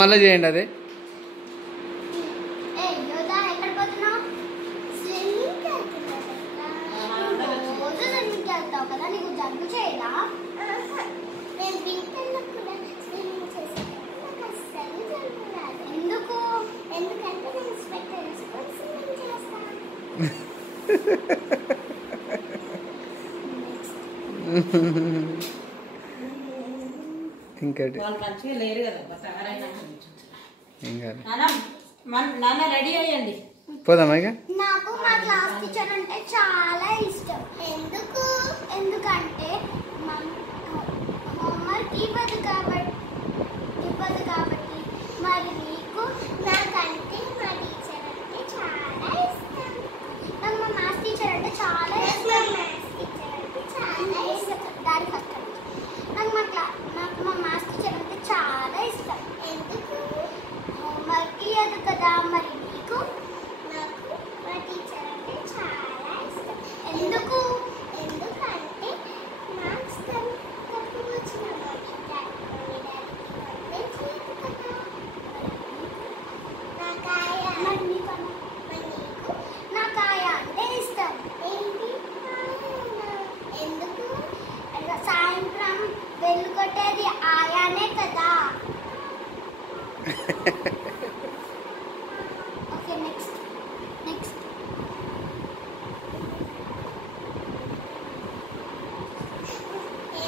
మళ్ళీ చేయండి అదే. ఇంకటి నాన్న రెడీ అయ్యండి, పోదామా ఇక. నాకు మా క్లాస్ టీచర్ అంటే చాలా ఇష్టం. ఎందుకంటే హోంవర్క్ ఇవ్వదు కాబట్టి మరి నీకు నాకంటే మా టీచర్ అంటే చాలా ఇష్టం. నాకు మా మ్యాథ్స్ టీచర్ అంటే చాలా ఇష్టం. దాని పక్కన నాకు మా మ్యాథ్స్ టీచర్ అంటే చాలా ఇష్టం. ఎందుకు? హోంవర్క్ ఇవ్వదు కదా. మరి నీకు? నాకు మా టీచర్ అంటే చాలా ఇష్టం. ఎందుకు? ఎందుకంటే మార్క్స్ తప్పు వచ్చిన నాకు ఆయ అంటే ఇష్టం. ఏంటి? ఎందుకు? సాయంత్రం బెల్లు కొట్టేది ఆయానే కదా. ఓకే, నెక్స్ట్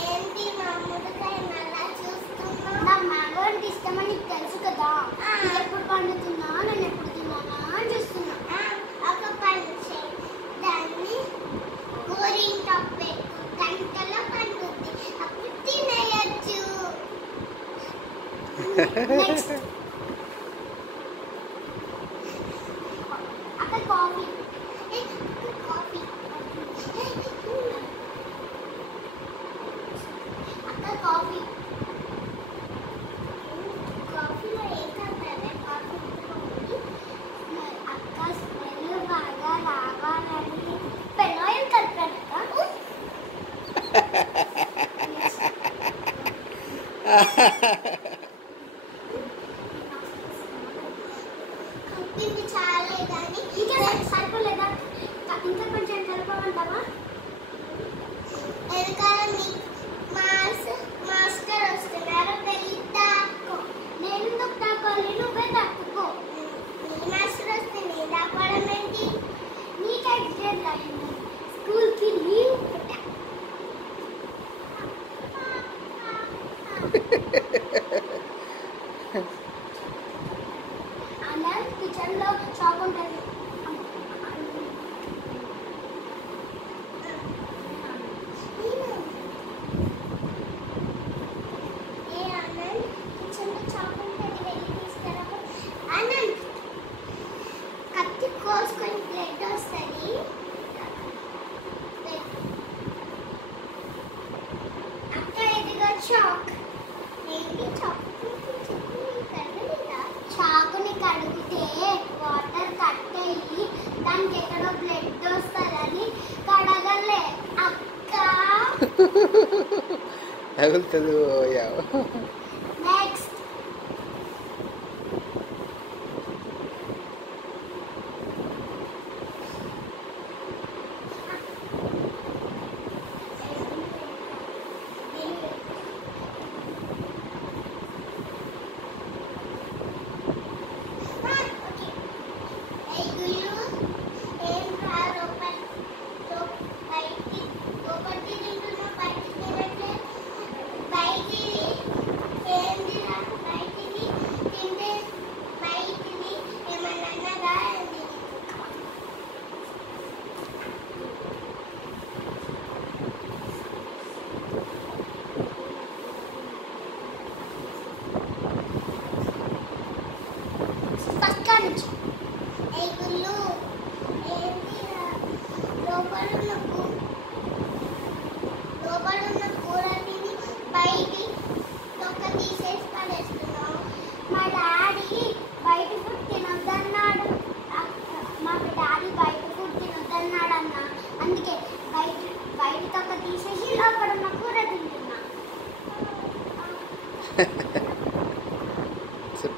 ఏంటి మామూలుకాయ అలా చూస్తున్నావు? నా మ్యాంగో అంటే ఇష్టమని నీకు తెలుసు కదా. ఎప్పుడు పండుతున్నా, నేను ఎప్పుడు తిన్నానా అని చూస్తున్నా. ఒక పని చేయి, దాన్ని గోరింటాకు పెట్టు, గంటలో పండుద్ది, అప్పుడు తినేయచ్చు. నెక్స్ట్ అక్కడ కాఫీ కాఫీలో ఏం కలిపారు? కాఫీ అక్క స్మెల్ బాగా రావాలని పెనాయిల్ కలిపారు కదా. కలిపింది చాలే కానీ ఇంకా సరిపోలేదా? ఇంకా కొంచెం కలపమంటావా? మాస్టర్ వస్తున్నారు, వెళ్ళి దాక్కో. నేను ఎందుకు దాక్కోవాలి? నువ్వే దాక్కుకో. మాస్టర్ వస్తే నేను దాక్కోవడం ఏంటి? నీకు ఎగ్జామ్ అయింది, స్కూల్కి లీవ్ పెట్టా. అలా కిచెన్లో షాప్ ఉంటుంది. కత్తి కోసుకొని బ్లడ్ వస్తుంది. అక్క ఇదిగో చాక్. ఏంటి చాకుని కడిగితే వాటర్ కట్టేయి, దానికి ఎక్కడో బ్లడ్ వస్తుందని కడగలే అక్క. తగులుతుంది. నెక్స్ట్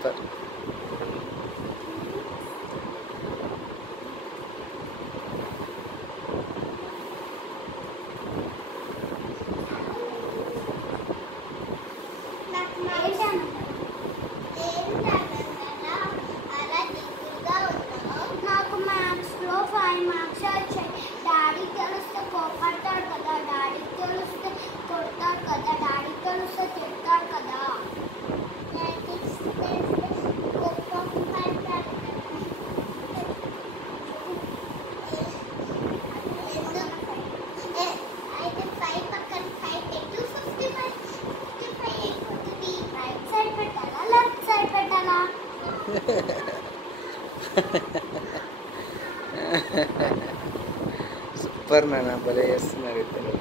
చేస్తా. నాకు మ్యాథ్స్లో 5 మార్క్స్ వచ్చాయి. డాడీకి తెలిస్తే కోపడతాడు కదా, డాడీకి తెలిస్తే కొడతాడు కదా, డాడీకి తెలిస్తే తిడతాడు కదా. అయితే 5 పక్కన 5 పెట్టు, 55 అయిపోతుంది. రైట్ సైడ్ పెట్టాలా, లెఫ్ట్ సైడ్ పెట్టాలా? సూపర్ నాన్న, భలే చేస్తున్నారు ఇద్దరు.